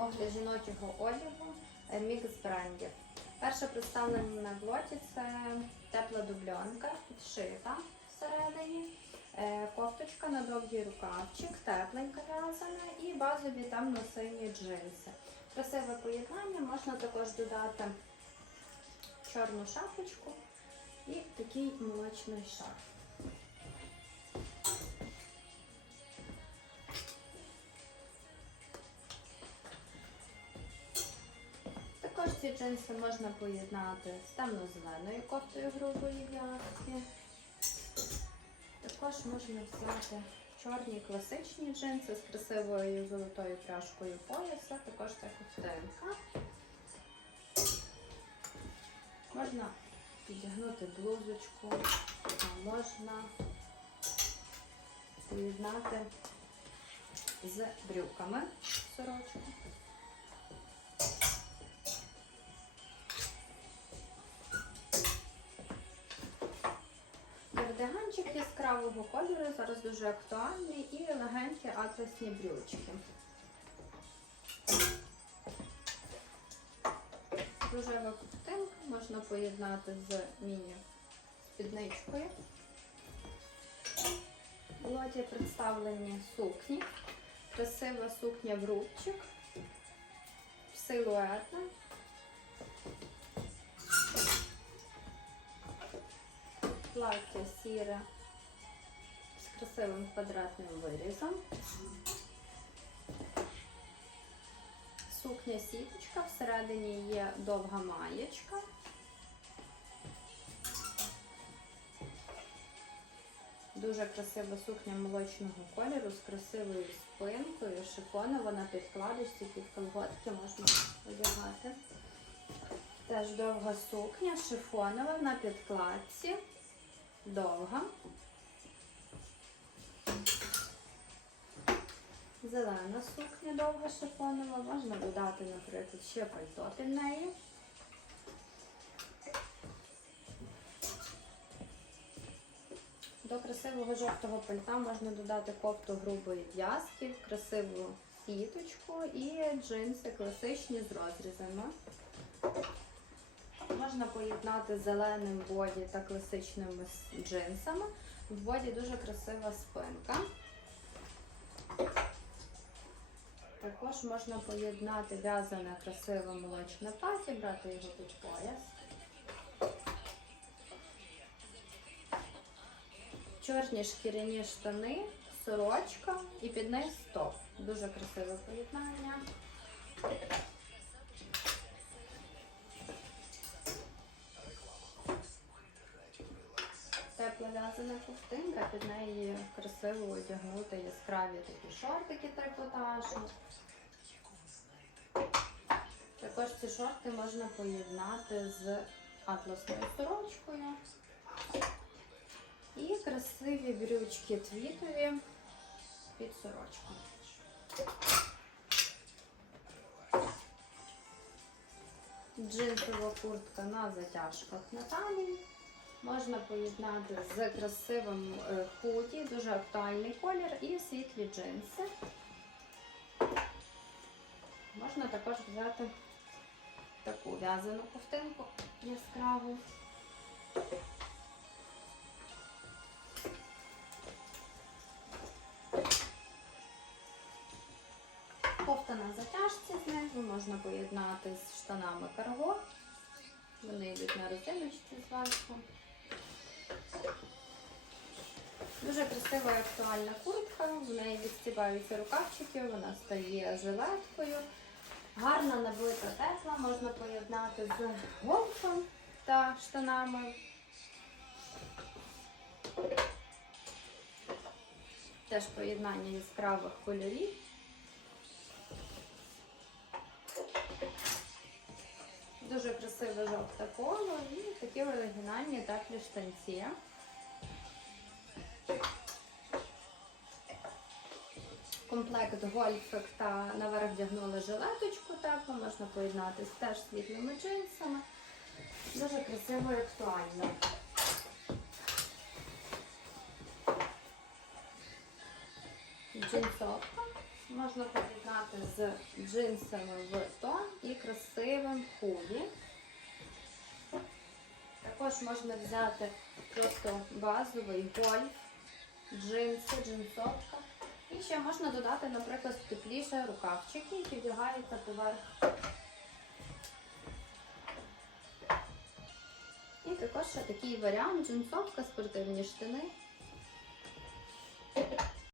огляд жіночого одягу е, мікс брендів. Перше представлення на блоті це тепла дубльонка, підшита всередині, е, кофточка на довгий рукавчик, тепленька в'язана і базові темно-сині джинси. Красиве поєднання, можна також додати чорну шапочку і такий молочний шарф. Ці джинси можна поєднати з темно-зеленою кофтою грубої в'язки. Також можна взяти чорні класичні джинси з красивою золотою пряжкою пояса, також це ковтинка. Можна підігнути блузочку, а можна поєднати з брюками сорочку. Яскравого кольору зараз дуже актуальний і легенькі атласні брючки. Рожева ковтинка можна поєднати з міні-спідничкою. В лоті представлені сукні. Красива сукня в рубчик, силуетна. Плаття сіре красивим квадратним вирізом. Сукня сіточка, всередині є довга маєчка. Дуже красива сукня молочного кольору з красивою спинкою, шифонова на підкладочці, під колготки можна одягати. Теж довга сукня, шифонова на підкладці. Довга. Зелена сукня довга шифонова. Можна додати, наприклад, ще пальто під неї. До красивого жовтого пальта можна додати кофту грубої в'язки, красиву сіточку і джинси класичні з розрізами. Можна поєднати зеленим боді та класичними джинсами. В боді дуже красива спинка. Також можна поєднати в'язане красиве молочне плаття, брати його під пояс. Чорні шкіряні штани, сорочка і під неї стоп. Дуже красиве поєднання. Тепла в'язана ковтинка, під неї красиво одягнути яскраві такі шортики трикотажні. Ці шорти можна поєднати з атласною сорочкою. І красиві брючки твітові під сорочку. Джинсова куртка на затяжках на талії. Можна поєднати з красивим е, худі, дуже актуальний колір і світлі джинси. Можна також взяти таку в'язану ковтинку яскраву. Кофта на затяжці знизу можна поєднати з штанами карго. Вони йдуть на резиночці зверху. Дуже красива і актуальна куртка, в неї відстібаються рукавчики, вона стає жилеткою. Гарна набита тепла, можна поєднати з гольфом та штанами. Теж поєднання яскравих кольорів. Дуже красиве жовте коло і такі оригінальні теплі штанці. Комплект гольфик та наверх вдягнули жилеточку теплу, можна поєднати з теж світлими джинсами. Дуже красиво і актуально. Джинсовка можна поєднати з джинсами в тон і красивим худі. Також можна взяти просто базовий гольф, джинси, джинсовка. І ще можна додати, наприклад, тепліше рукавчики, які вдягаються поверх. І також ще такий варіант джинсовка, спортивні штани.